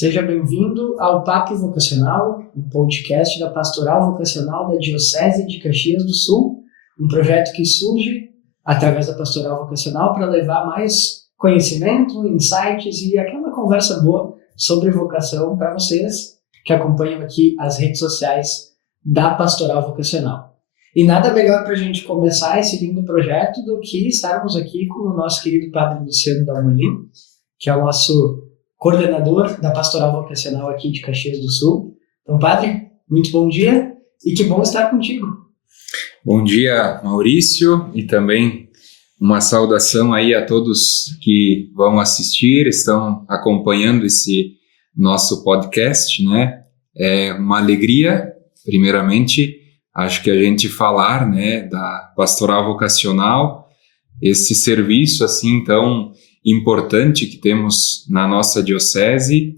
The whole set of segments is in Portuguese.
Seja bem-vindo ao Papo Vocacional, um podcast da Pastoral Vocacional da Diocese de Caxias do Sul, um projeto que surge através da Pastoral Vocacional para levar mais conhecimento, insights e aquela conversa boa sobre vocação para vocês que acompanham aqui as redes sociais da Pastoral Vocacional. E nada melhor para a gente começar esse lindo projeto do que estarmos aqui com o nosso querido Padre Luciano Dalmolin, que é o nosso coordenador da Pastoral Vocacional aqui de Caxias do Sul. Então, Padre, muito bom dia e que bom estar contigo. Bom dia, Maurício, e também uma saudação aí a todos que vão assistir, estão acompanhando esse nosso podcast, né? É uma alegria, primeiramente, acho que a gente falar, né, da Pastoral Vocacional, esse serviço assim tão importante que temos na nossa diocese,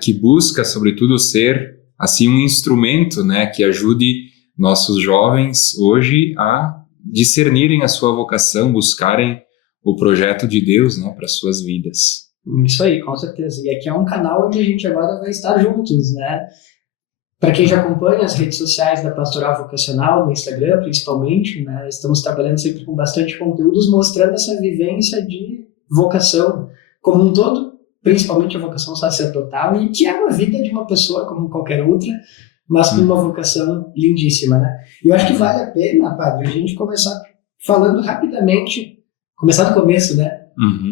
que busca, sobretudo, ser assim um instrumento, né, que ajude nossos jovens hoje a discernirem a sua vocação, buscarem o projeto de Deus, né, para suas vidas. Isso aí, com certeza. E aqui é um canal onde a gente agora vai estar juntos, né? Para quem já acompanha as redes sociais da Pastoral Vocacional, no Instagram principalmente, né, estamos trabalhando sempre com bastante conteúdos mostrando essa vivência de vocação como um todo, principalmente a vocação sacerdotal, e que é uma vida de uma pessoa como qualquer outra, mas com uma vocação lindíssima, né? E eu acho que vale a pena, Padre, a gente começar falando rapidamente, começar do começo, né?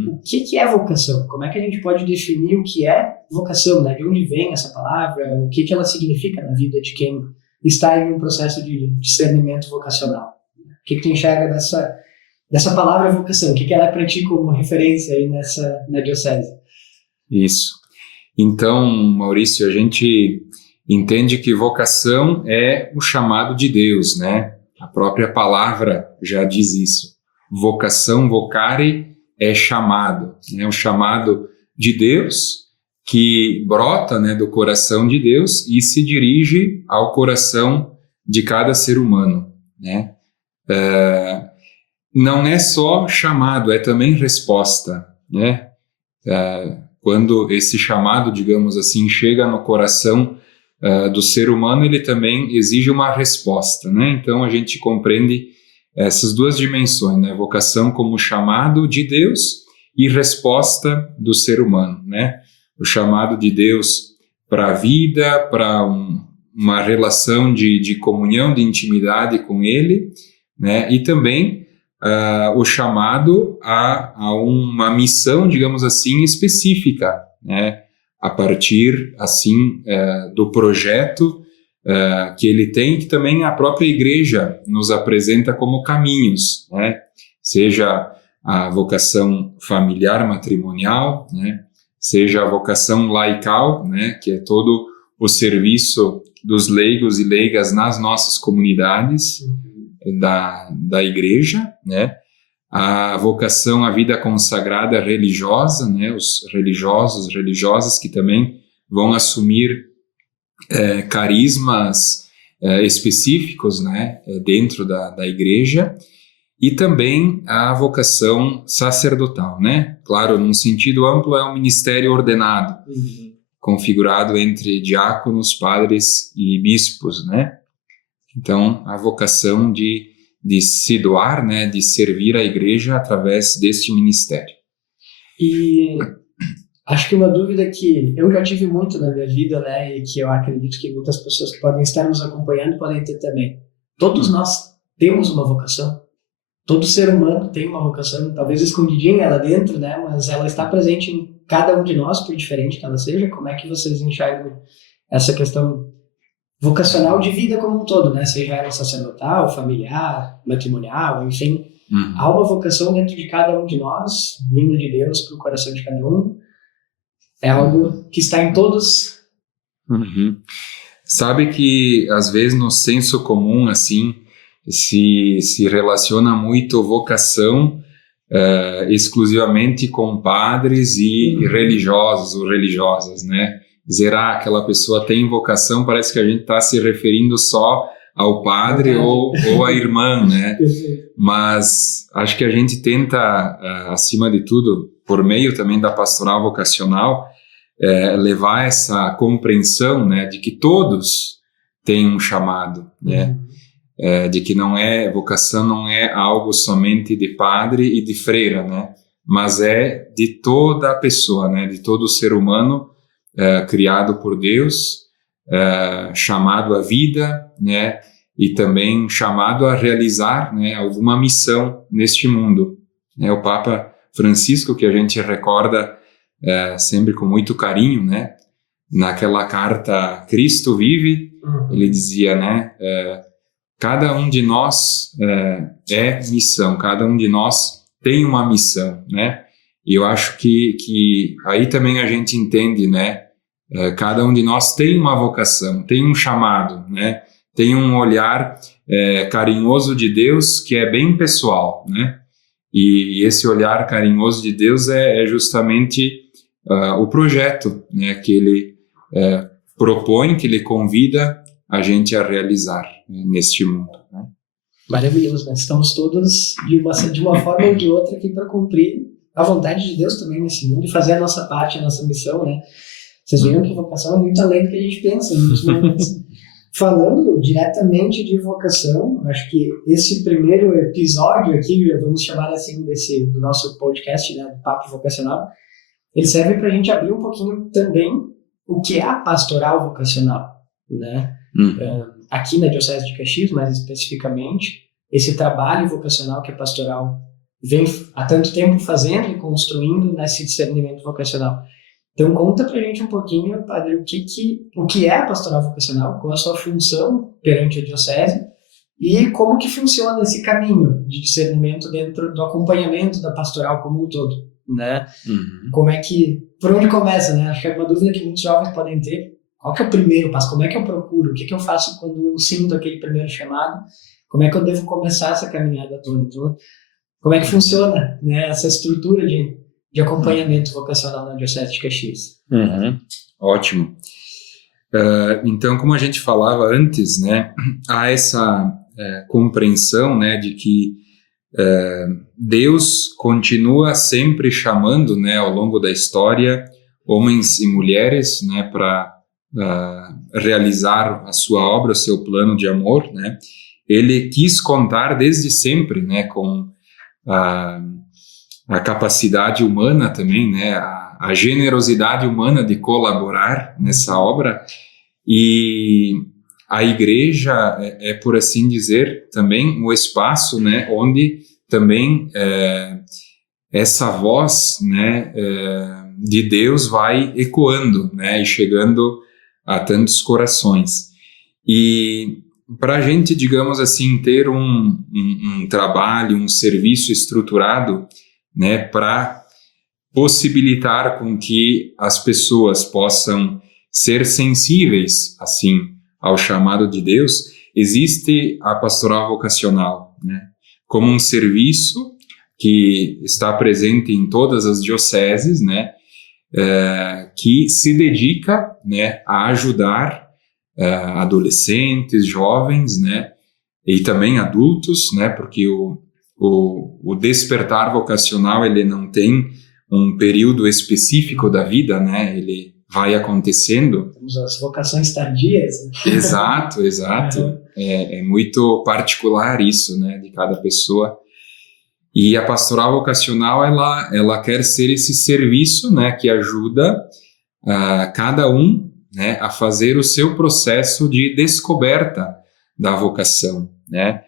O que é vocação? Como é que a gente pode definir o que é vocação, né? De onde vem essa palavra? O que ela significa na vida de quem está em um processo de discernimento vocacional? O que tu enxerga dessa palavra vocação? O que ela é para ti como referência aí na diocese? Isso. Então, Maurício, a gente entende que vocação é o chamado de Deus, né? A própria palavra já diz isso. Vocação, vocare, é chamado, né? O chamado de Deus que brota, né, do coração de Deus e se dirige ao coração de cada ser humano, né? Não é só chamado, é também resposta, né? Quando esse chamado, digamos assim, chega no coração do ser humano, ele também exige uma resposta, né? Então a gente compreende essas duas dimensões, né? Vocação como chamado de Deus e resposta do ser humano, né? O chamado de Deus para a vida, para uma relação de comunhão, de intimidade com Ele, né? E também o chamado a uma missão, digamos assim, específica, né? A partir, assim, do projeto que ele tem, que também a própria Igreja nos apresenta como caminhos, né? Seja a vocação familiar matrimonial, né? Seja a vocação laical, né? Que é todo o serviço dos leigos e leigas nas nossas comunidades da Igreja, né? A vocação à vida consagrada religiosa, né? Os religiosos, religiosas que também vão assumir carismas específicos, né, dentro da igreja, e também a vocação sacerdotal, né? Claro, num sentido amplo, é um ministério ordenado, configurado entre diáconos, padres e bispos, né? Então, a vocação de se doar, né, de servir a igreja através deste ministério. E acho que uma dúvida que eu já tive muito na minha vida, né, e que eu acredito que muitas pessoas que podem estar nos acompanhando podem ter também. Todos nós temos uma vocação. Todo ser humano tem uma vocação, talvez escondidinha lá dentro, né, mas ela está presente em cada um de nós, por diferente que ela seja. Como é que vocês enxergam essa questão vocacional de vida como um todo, né? Seja ela sacerdotal, familiar, matrimonial, enfim. Há uma vocação dentro de cada um de nós, vinda de Deus para o coração de cada um. É algo que está em todos. Sabe que, às vezes, no senso comum, assim, se relaciona muito vocação exclusivamente com padres e religiosos ou religiosas, né? Dizer, aquela pessoa tem vocação, parece que a gente está se referindo só ao padre ou à irmã, né? Mas acho que a gente tenta, acima de tudo, por meio também da pastoral vocacional, levar essa compreensão, né, de que todos têm um chamado, né, de que vocação não é algo somente de padre e de freira, né, mas é de toda a pessoa, né, de todo ser humano criado por Deus, chamado à vida, né, e também chamado a realizar, né, alguma missão neste mundo. O Papa Francisco, que a gente recorda sempre com muito carinho, né, naquela carta Cristo Vive, ele dizia, né, cada um de nós é missão, cada um de nós tem uma missão, né, e eu acho que aí também a gente entende, né, cada um de nós tem uma vocação, tem um chamado, né, tem um olhar carinhoso de Deus que é bem pessoal, né, e esse olhar carinhoso de Deus é justamente o projeto, né, que ele propõe, que ele convida a gente a realizar, né, neste mundo, né. Maravilhoso, né? Estamos todos de uma forma ou de outra aqui para cumprir a vontade de Deus também nesse mundo e fazer a nossa parte, a nossa missão, né? Vocês viram que vocação é muito além do que a gente pensa em muitos momentos. Falando diretamente de vocação, acho que esse primeiro episódio aqui, vamos chamar assim, do nosso podcast, né, do Papo Vocacional, ele serve para a gente abrir um pouquinho também o que é a pastoral vocacional, né? Aqui na Diocese de Caxias, mais especificamente, esse trabalho vocacional que a pastoral vem há tanto tempo fazendo e construindo nesse discernimento vocacional. Então, conta pra gente um pouquinho, padre, o que é a pastoral vocacional, qual a sua função perante a diocese e como que funciona esse caminho de discernimento dentro do acompanhamento da pastoral como um todo, né? Como é que, por onde começa, né? Acho que é uma dúvida que muitos jovens podem ter. Qual que é o primeiro passo? Como é que eu procuro? O que eu faço quando eu sinto aquele primeiro chamado? Como é que eu devo começar essa caminhada toda? Então, como é que funciona, né, essa estrutura de acompanhamento vocacional na Diocese de Caxias? Ótimo. Então, como a gente falava antes, né, há essa compreensão, né, de que Deus continua sempre chamando, né, ao longo da história, homens e mulheres, né, para realizar a sua obra, o seu plano de amor, né. Ele quis contar desde sempre, né, com a capacidade humana também, né, a generosidade humana de colaborar nessa obra, e a igreja por assim dizer, também o espaço, né, onde também essa voz, né, de Deus vai ecoando, né, e chegando a tantos corações. E para a gente, digamos assim, ter um trabalho, um serviço estruturado, né, para possibilitar com que as pessoas possam ser sensíveis, assim, ao chamado de Deus, existe a pastoral vocacional, né, como um serviço que está presente em todas as dioceses, né, que se dedica, né, a ajudar adolescentes, jovens, né, e também adultos, né, porque o despertar vocacional ele não tem um período específico da vida, né, ele vai acontecendo. Temos as vocações tardias. Exato. É muito particular isso, né, de cada pessoa. E a pastoral vocacional, ela quer ser esse serviço, né, que ajuda cada um, né, a fazer o seu processo de descoberta da vocação, né.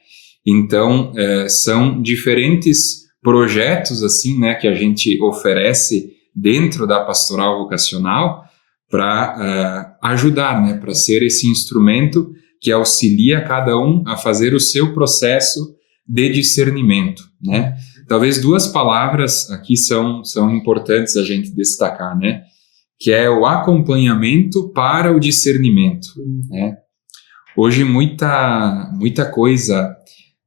Então, são diferentes projetos, assim, né, que a gente oferece dentro da pastoral vocacional para ajudar, né, para ser esse instrumento que auxilia cada um a fazer o seu processo de discernimento, né. Talvez duas palavras aqui são importantes a gente destacar, né, que é o acompanhamento para o discernimento, né. Hoje muita coisa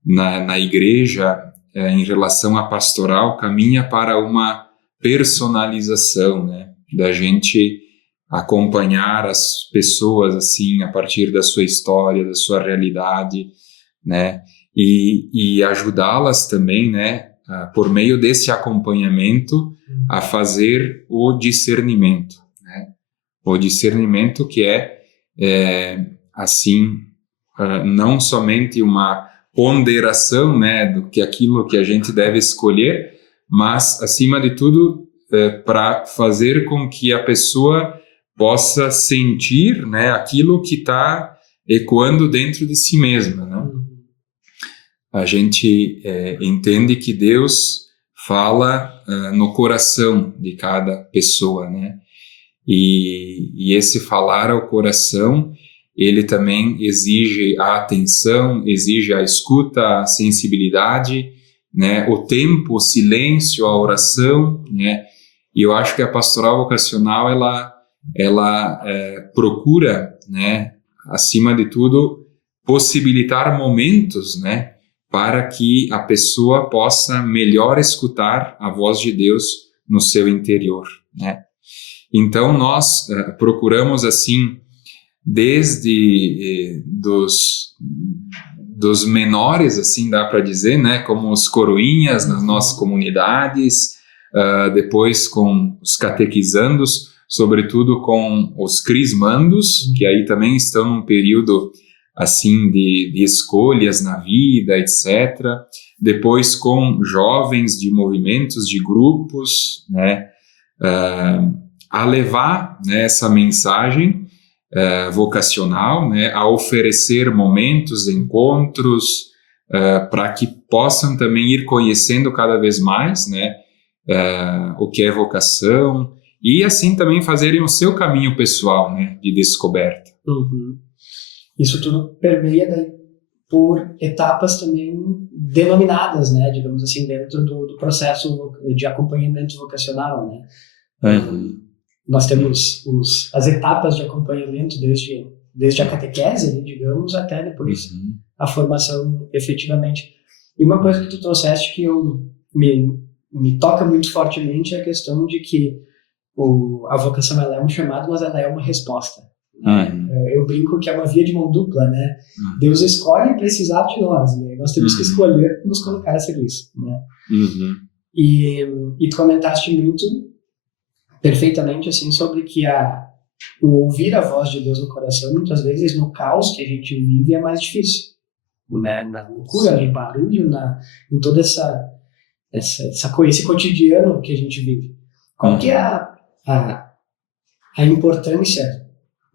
na igreja em relação à pastoral caminha para uma personalização, né, da gente acompanhar as pessoas assim a partir da sua história, da sua realidade, né, e ajudá-las também, né, por meio desse acompanhamento a fazer o discernimento, né. O discernimento que assim, não somente uma ponderação, né, do que aquilo que a gente deve escolher, mas, acima de tudo, para fazer com que a pessoa possa sentir, né, aquilo que está ecoando dentro de si mesma, né? A gente entende que Deus fala no coração de cada pessoa, né? E esse falar ao coração, ele também exige a atenção, exige a escuta, a sensibilidade, né? O tempo, o silêncio, a oração, né? E eu acho que a pastoral vocacional, ela procura, né, acima de tudo, possibilitar momentos, né, para que a pessoa possa melhor escutar a voz de Deus no seu interior, né? Então, nós procuramos, assim, desde dos menores, assim, dá para dizer, né, como os coroinhas nas nossas comunidades, depois com os catequizandos, sobretudo com os crismandos, que aí também estão num período, assim, de escolhas na vida, etc. Depois com jovens de movimentos, de grupos, né, a levar, né, essa mensagem vocacional, né, a oferecer momentos, encontros, para que possam também ir conhecendo cada vez mais, né, o que é vocação, e assim também fazerem o seu caminho pessoal, né, de descoberta. Uhum. Isso tudo permeia por etapas também denominadas, né, digamos assim, dentro do processo de acompanhamento vocacional, né. Nós temos as etapas de acompanhamento desde a catequese, digamos, até depois a formação efetivamente. E uma coisa que tu trouxeste que me toca muito fortemente é a questão de que a vocação ela é um chamado, mas ela é uma resposta. Eu brinco que é uma via de mão dupla, né? Deus escolhe precisar de nós, né? Nós temos que escolher nos colocar a serviço, né? E tu comentaste muito perfeitamente assim sobre que o ouvir a voz de Deus no coração, muitas vezes no caos que a gente vive é mais difícil, né? Na loucura, no barulho, em toda esse cotidiano que a gente vive. Qual que é a importância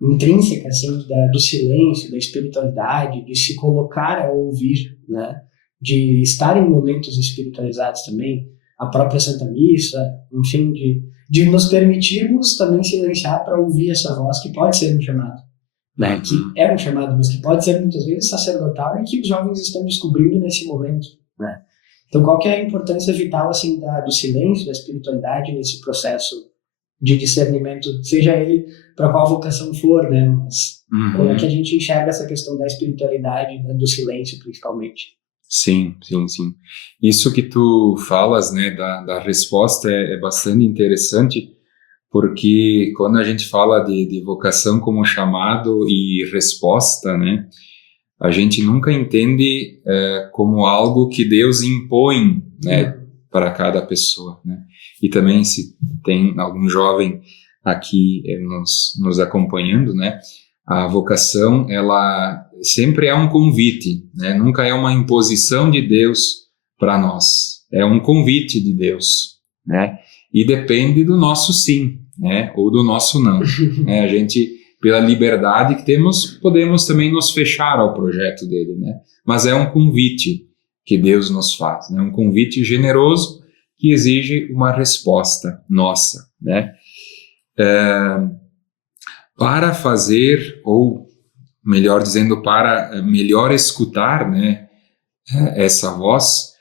intrínseca assim do silêncio, da espiritualidade, de se colocar a ouvir, né? De estar em momentos espiritualizados também, a própria Santa Missa, enfim, de nos permitirmos também silenciar para ouvir essa voz que pode ser um chamado, né? Que é um chamado, mas que pode ser muitas vezes sacerdotal e que os jovens estão descobrindo nesse momento, né? Então, qual que é a importância vital assim do silêncio, da espiritualidade nesse processo de discernimento, seja ele para qual vocação for, né? Mas como é que a gente enxerga essa questão da espiritualidade, né? Do silêncio, principalmente? Sim. Isso que tu falas, né, da resposta é bastante interessante, porque quando a gente fala de vocação como chamado e resposta, né, a gente nunca entende como algo que Deus impõe, né, para cada pessoa, né? E também se tem algum jovem aqui nos acompanhando, né, a vocação, ela sempre é um convite, né? Nunca é uma imposição de Deus para nós. É um convite de Deus, né? E depende do nosso sim, né? Ou do nosso não. Né? A gente, pela liberdade que temos, podemos também nos fechar ao projeto dele, né? Mas é um convite que Deus nos faz, né? Um convite generoso que exige uma resposta nossa, né? Para fazer, ou melhor dizendo, para melhor escutar, né, essa voz,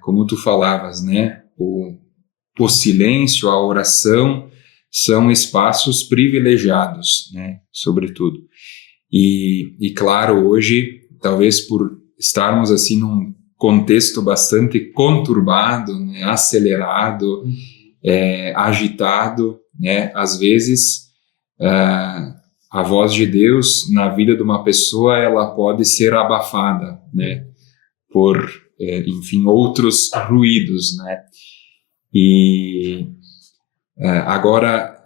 como tu falavas, né, o silêncio, a oração são espaços privilegiados, né, sobretudo. E claro, hoje, talvez por estarmos assim num contexto bastante conturbado, né, acelerado, agitado, né, às vezes a voz de Deus na vida de uma pessoa ela pode ser abafada, né, por enfim, outros ruídos, né? E agora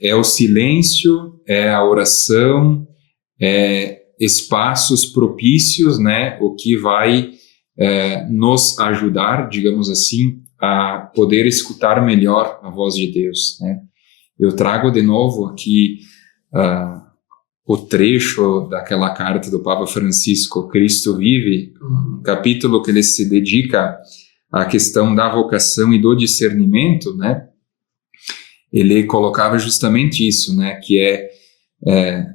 é o silêncio, é a oração, é espaços propícios, né, o que vai nos ajudar, digamos assim, a poder escutar melhor a voz de Deus, né? Eu trago de novo aqui o trecho daquela carta do Papa Francisco, Cristo Vive, um capítulo que ele se dedica à questão da vocação e do discernimento, né? Ele colocava justamente isso, né? Que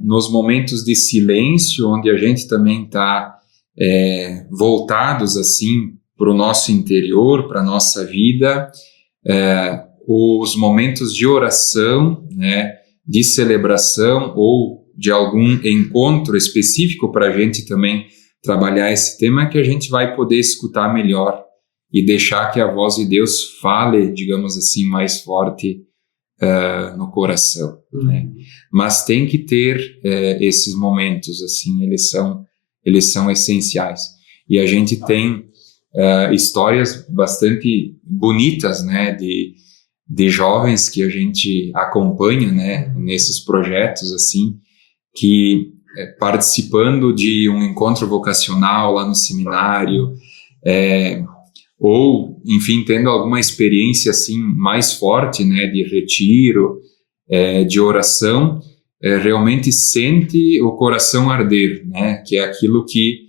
nos momentos de silêncio, onde a gente também está voltados assim para o nosso interior, para a nossa vida, os momentos de oração, né, de celebração ou de algum encontro específico para a gente também trabalhar esse tema, que a gente vai poder escutar melhor e deixar que a voz de Deus fale, digamos assim, mais forte no coração, né? Mas tem que ter esses momentos, assim, eles são essenciais. E a gente tem histórias bastante bonitas, né, de jovens que a gente acompanha, né, nesses projetos, assim, que participando de um encontro vocacional lá no seminário, ou, enfim, tendo alguma experiência assim mais forte, né, de retiro, de oração, realmente sente o coração arder, né, que é aquilo que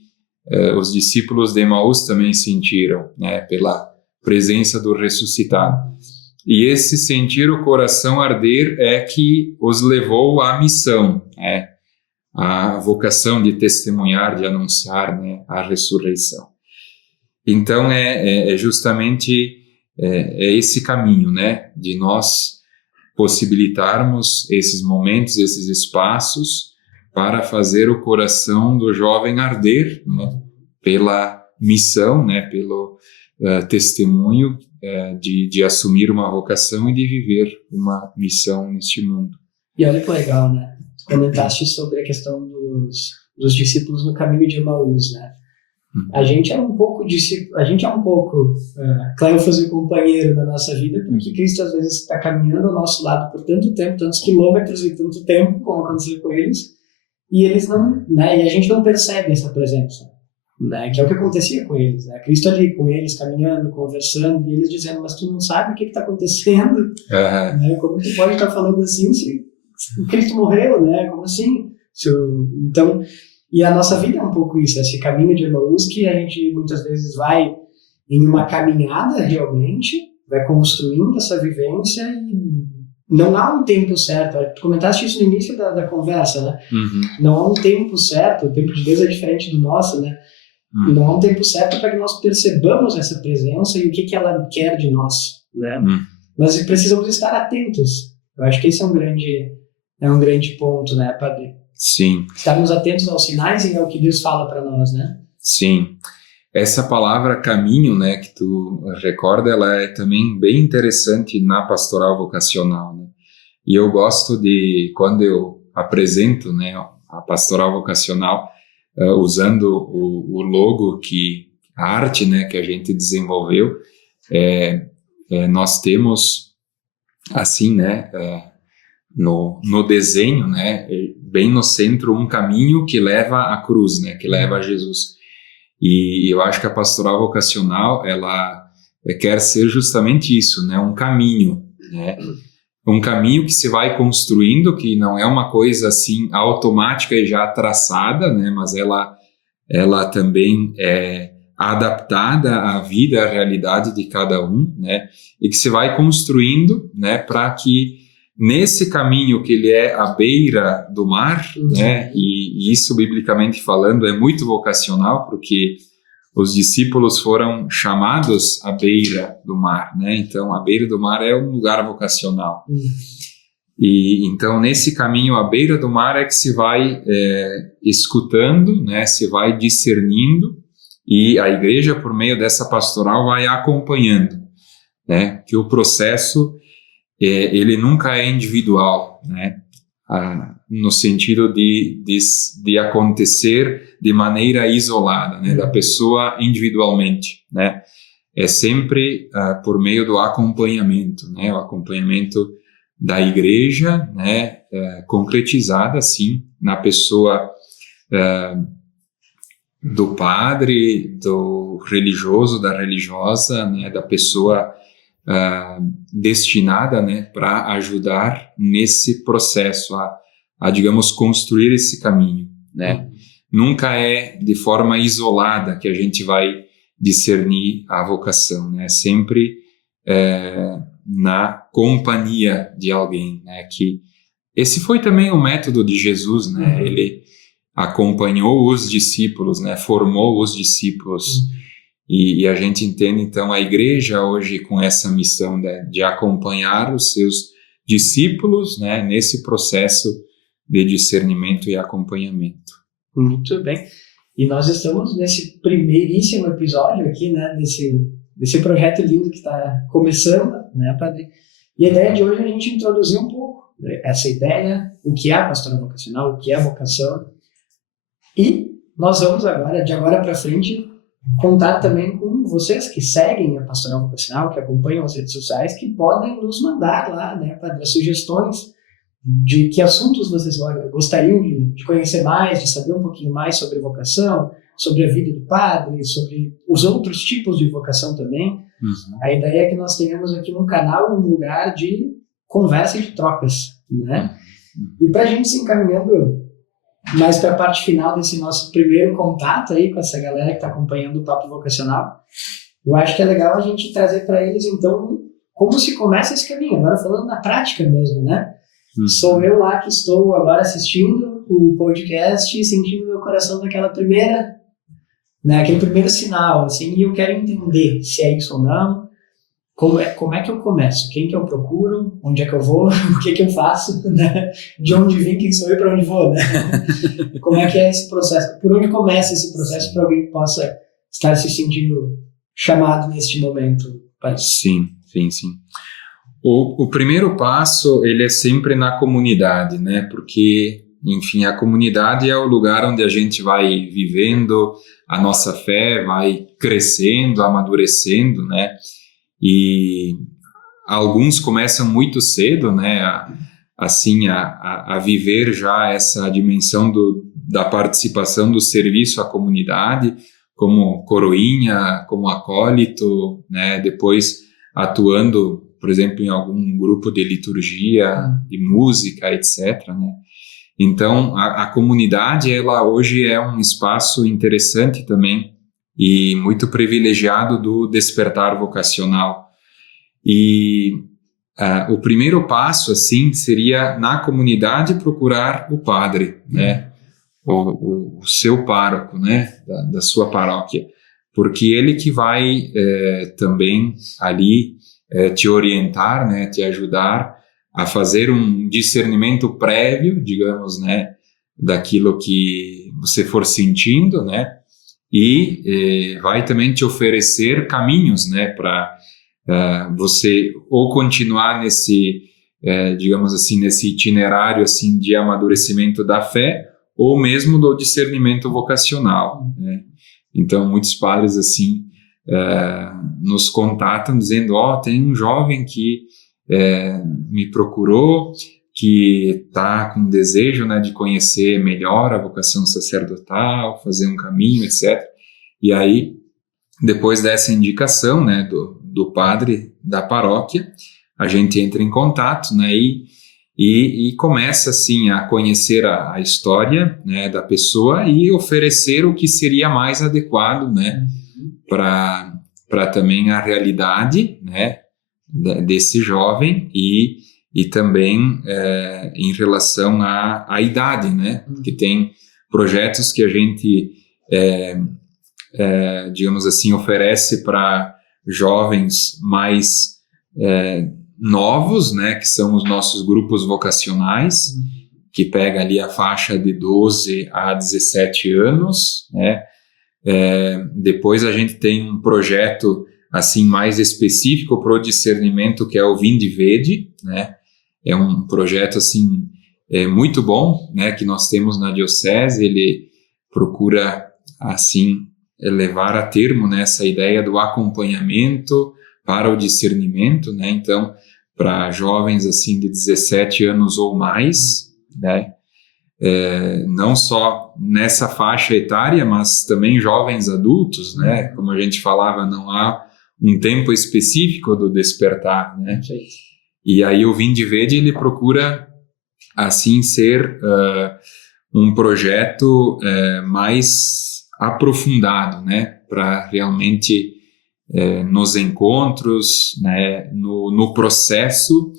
os discípulos de Emaús também sentiram, né, pela presença do ressuscitado. E esse sentir o coração arder é que os levou à missão, né, à vocação de testemunhar, de anunciar, né, a ressurreição. Então, é justamente esse caminho, né, de nós possibilitarmos esses momentos, esses espaços para fazer o coração do jovem arder, né, pela missão, né, pelo testemunho de assumir uma vocação e de viver uma missão neste mundo. E olha que legal, né? Tu comentaste sobre a questão dos discípulos no caminho de Emaús, né? A gente é um pouco Cleofas e companheiro da nossa vida, porque Cristo às vezes está caminhando ao nosso lado por tanto tempo, tantos quilômetros e tanto tempo, como aconteceu com eles, e eles não, né? E a gente não percebe essa presença, né? Que é o que acontecia com eles, né? Cristo ali com eles, caminhando, conversando, e eles dizendo: mas tu não sabe o que está acontecendo, né? Como tu pode estar falando assim se Cristo morreu, né? Como assim? Então, e a nossa vida é um pouco isso, esse caminho de Emaús, que a gente muitas vezes vai em uma caminhada realmente, vai construindo essa vivência e não há um tempo certo. Tu comentaste isso no início da conversa, né? Não há um tempo certo, o tempo de Deus é diferente do nosso, né? Não há um tempo certo para que nós percebamos essa presença e o que ela quer de nós, né? Mas precisamos estar atentos. Eu acho que esse é um grande ponto, né, Padre? Sim. Estarmos atentos aos sinais e ao que Deus fala para nós, né? Sim. Essa palavra caminho, né, que tu recorda, ela é também bem interessante na pastoral vocacional, né? E eu gosto de, quando eu apresento, né, a pastoral vocacional, usando o logo, a arte, né, que a gente desenvolveu, nós temos, assim, né, no desenho, né, bem no centro, um caminho que leva à cruz, né, que leva a Jesus. E eu acho que a pastoral vocacional, ela quer ser justamente isso, né, um caminho, né, um caminho que se vai construindo, que não é uma coisa assim automática e já traçada, né, mas ela também é adaptada à vida, à realidade de cada um, né, e que se vai construindo, né, para que nesse caminho que ele é à beira do mar, né, e isso biblicamente falando é muito vocacional, porque os discípulos foram chamados à beira do mar, né, então a beira do mar é um lugar vocacional. E então nesse caminho à beira do mar é que se vai escutando, né, se vai discernindo, e a igreja por meio dessa pastoral vai acompanhando, né, que o processo ele nunca é individual, né? No sentido de acontecer de maneira isolada, né? Da pessoa individualmente, né? É sempre por meio do acompanhamento, né? O acompanhamento da igreja, né, concretizada, assim, na pessoa do padre, do religioso, da religiosa, né, da pessoa destinada, né, para ajudar nesse processo a, digamos, construir esse caminho, né. Nunca é de forma isolada que a gente vai discernir a vocação, né, sempre na companhia de alguém, né, que esse foi também o método de Jesus, né, ele acompanhou os discípulos, né, formou os discípulos, e a gente entende, então, a igreja hoje com essa missão, né, de acompanhar os seus discípulos, né, nesse processo de discernimento e acompanhamento. Muito bem. E nós estamos nesse primeiríssimo episódio aqui, né, desse projeto lindo que está começando, né, Padre? E a ideia de hoje é a gente introduzir um pouco essa ideia, o que é a pastoral vocacional, o que é a vocação. E nós vamos agora, de agora para frente, contar também com vocês que seguem a pastoral vocacional, que acompanham as redes sociais, que podem nos mandar lá, né, Padre, sugestões de que assuntos vocês gostariam de conhecer mais, de saber um pouquinho mais sobre vocação, sobre a vida do padre, sobre os outros tipos de vocação também. A ideia é que nós tenhamos aqui no canal um lugar de conversa e de trocas, né? E para a gente se encaminhando mais para a parte final desse nosso primeiro contato aí com essa galera que está acompanhando o Papo Vocacional, eu acho que é legal a gente trazer para eles, então, como se começa esse caminho, agora falando na prática mesmo, né? Sou eu lá que estou agora assistindo o podcast e sentindo meu coração naquela primeira, né, aquele primeiro sinal, assim, e eu quero entender se é isso ou não, como é que eu começo, quem que eu procuro, onde é que eu vou, o que que eu faço, né? De onde vim, quem sou eu, para onde vou, né? Como é que é esse processo, por onde começa esse processo para alguém que possa estar se sentindo chamado neste momento? Sim. O primeiro passo, ele é sempre na comunidade, né? Porque, enfim, a comunidade é o lugar onde a gente vai vivendo a nossa fé, vai crescendo, amadurecendo, né? E alguns começam muito cedo, né? A viver já essa dimensão da participação do serviço à comunidade, como coroinha, como acólito, né? Depois atuando, por exemplo, em algum grupo de liturgia, de música, etc., né? Então, a comunidade, ela hoje é um espaço interessante também e muito privilegiado do despertar vocacional. E o primeiro passo, assim, seria na comunidade procurar o padre, né? O seu pároco, né? Da sua paróquia, porque ele que vai também ali te orientar, né? Te ajudar a fazer um discernimento prévio, digamos, né, daquilo que você for sentindo, né, e vai também te oferecer caminhos, né, para você ou continuar nesse, digamos assim, nesse itinerário assim de amadurecimento da fé ou mesmo do discernimento vocacional, né. Então, muitos padres assim nos contatam dizendo, tem um jovem que me procurou, que está com desejo, né, de conhecer melhor a vocação sacerdotal, fazer um caminho, etc. E aí, depois dessa indicação, né, do padre da paróquia, a gente entra em contato, né, e começa assim a conhecer a história, né, da pessoa e oferecer o que seria mais adequado, né, para também a realidade, né, desse jovem e também em relação à idade, né? Porque tem projetos que a gente, digamos assim, oferece para jovens mais novos, né? Que são os nossos grupos vocacionais, que pega ali a faixa de 12 a 17 anos, né? Depois a gente tem um projeto assim mais específico para o discernimento, que é o Vinde Vede, né? É um projeto assim muito bom, né? Que nós temos na diocese. Ele procura assim levar a termo, né, essa ideia do acompanhamento para o discernimento, né? Então, para jovens assim de 17 anos ou mais, né? Não só nessa faixa etária, mas também jovens adultos, né? Como a gente falava, não há um tempo específico do despertar, né? E aí o Vinde Vede, ele procura assim ser um projeto mais aprofundado, né? Para realmente nos encontros, né? No processo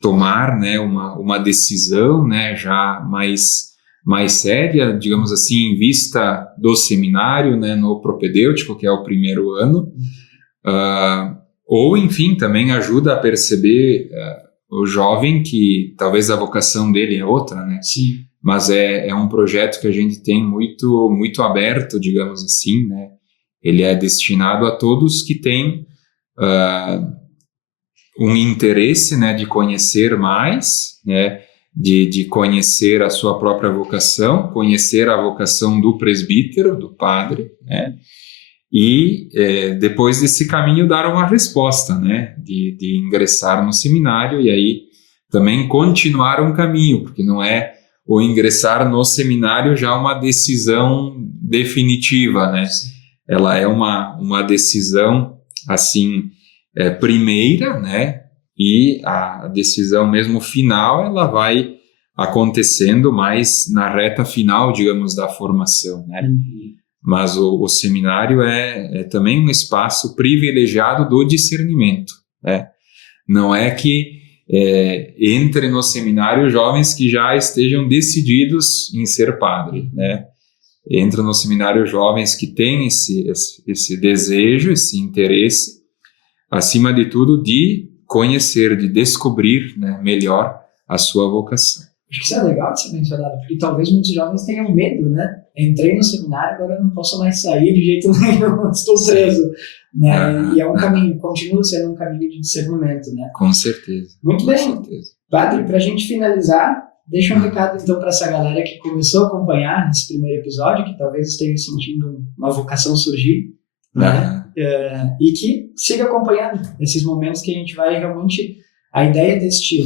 tomar, né? Uma decisão, né? Já mais séria, digamos assim, em vista do seminário, né? No propedêutico, que é o primeiro ano, ou enfim, também ajuda a perceber o jovem que talvez a vocação dele é outra, né? Sim. Mas é um projeto que a gente tem muito, muito aberto, digamos assim, né? Ele é destinado a todos que têm um interesse, né, de conhecer mais, né? De conhecer a sua própria vocação, conhecer a vocação do presbítero, do padre, né? E depois desse caminho dar uma resposta, né? De ingressar no seminário e aí também continuar um caminho, porque não é o ingressar no seminário já uma decisão definitiva, né? Ela é uma decisão, assim, primeira, né? E a decisão mesmo final, ela vai acontecendo mais na reta final, digamos, da formação, né? Mas o seminário é também um espaço privilegiado do discernimento, né? Não é que entre no seminário jovens que já estejam decididos em ser padre, né? Entra no seminário jovens que têm esse desejo, esse interesse, acima de tudo, de conhecer, de descobrir, né, melhor a sua vocação. Acho que isso é legal de ser mencionado, porque talvez muitos jovens tenham medo, né? Entrei no seminário, agora não posso mais sair de jeito nenhum, estou preso, né? E é um caminho, continua sendo um caminho de discernimento, né? Com certeza. Muito bem. Padre, para a gente finalizar, deixa um recado então para essa galera que começou a acompanhar esse primeiro episódio, que talvez esteja sentindo uma vocação surgir, né? E que siga acompanhando esses momentos que a gente vai realmente... A ideia deste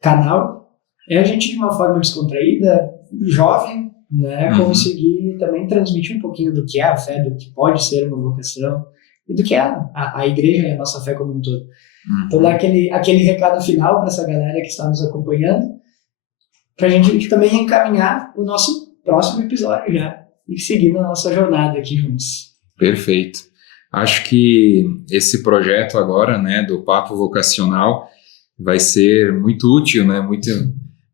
canal é a gente, de uma forma descontraída, jovem, né, conseguir também transmitir um pouquinho do que é a fé, do que pode ser uma vocação e do que é a igreja e a nossa fé como um todo. Então, dar aquele recado final para essa galera que está nos acompanhando, para a gente também encaminhar o nosso próximo episódio já e seguir na nossa jornada aqui juntos. Perfeito. Acho que esse projeto agora, né, do Papo Vocacional vai ser muito útil, né,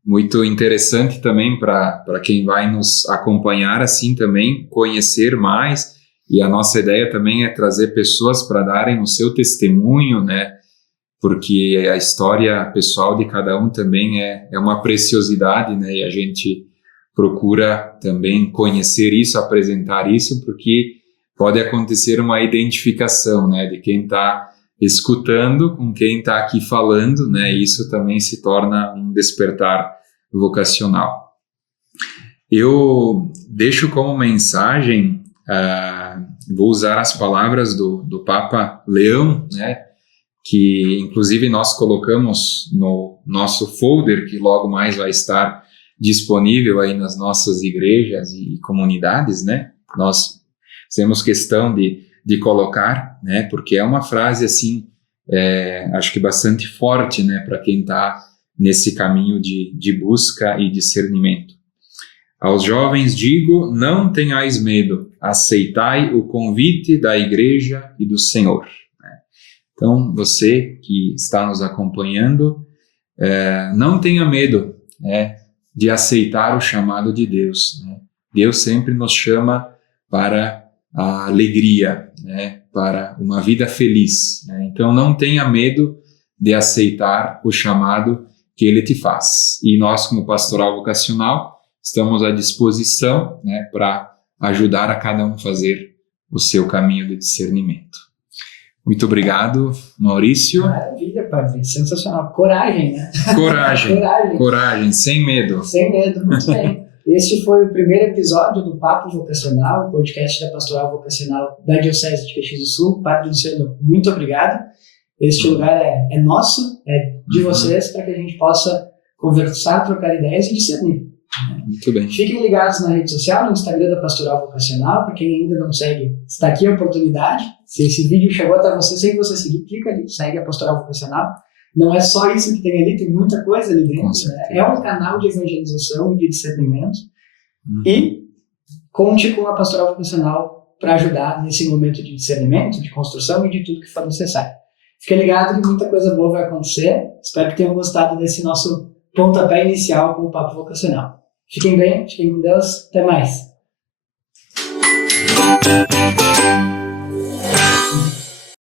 muito interessante também para quem vai nos acompanhar, assim também conhecer mais, e a nossa ideia também é trazer pessoas para darem o seu testemunho, né, porque a história pessoal de cada um também é uma preciosidade, né, e a gente procura também conhecer isso, apresentar isso, porque pode acontecer uma identificação, né, de quem está escutando com quem está aqui falando, né? Isso também se torna um despertar vocacional. Eu deixo como mensagem, vou usar as palavras do Papa Leão, né? Que inclusive nós colocamos no nosso folder, que logo mais vai estar disponível aí nas nossas igrejas e comunidades, né? Nós temos questão de colocar, né, porque é uma frase assim, acho que bastante forte, né, para quem está nesse caminho de busca e discernimento. Aos jovens digo, não tenhais medo, aceitai o convite da igreja e do Senhor. Né? Então, você que está nos acompanhando, não tenha medo, né, de aceitar o chamado de Deus. Né? Deus sempre nos chama para a alegria, né, para uma vida feliz. Né? Então, não tenha medo de aceitar o chamado que Ele te faz. E nós, como Pastoral Vocacional, estamos à disposição, né, para ajudar a cada um a fazer o seu caminho de discernimento. Muito obrigado, Maurício. Maravilha, Padre. Sensacional. Coragem, né? Coragem, sem medo. Sem medo, muito bem. Este foi o primeiro episódio do Papo Vocacional, o podcast da Pastoral Vocacional da Diocese de Caxias do Sul. Padre Luciano, muito obrigado. Este lugar é nosso, é de vocês, para que a gente possa conversar, trocar ideias e discernir. Muito bem. Fiquem ligados na rede social, no Instagram da Pastoral Vocacional. Para quem ainda não segue, está aqui a oportunidade. Se esse vídeo chegou até você, sem você seguir, clica ali, segue a Pastoral Vocacional. Não é só isso que tem ali, tem muita coisa ali dentro. Né? É um canal de evangelização e de discernimento. E conte com a Pastoral Vocacional para ajudar nesse momento de discernimento, de construção e de tudo que for necessário. Fique ligado que muita coisa boa vai acontecer. Espero que tenham gostado desse nosso pontapé inicial com o Papo Vocacional. Fiquem bem, fiquem com Deus. Até mais.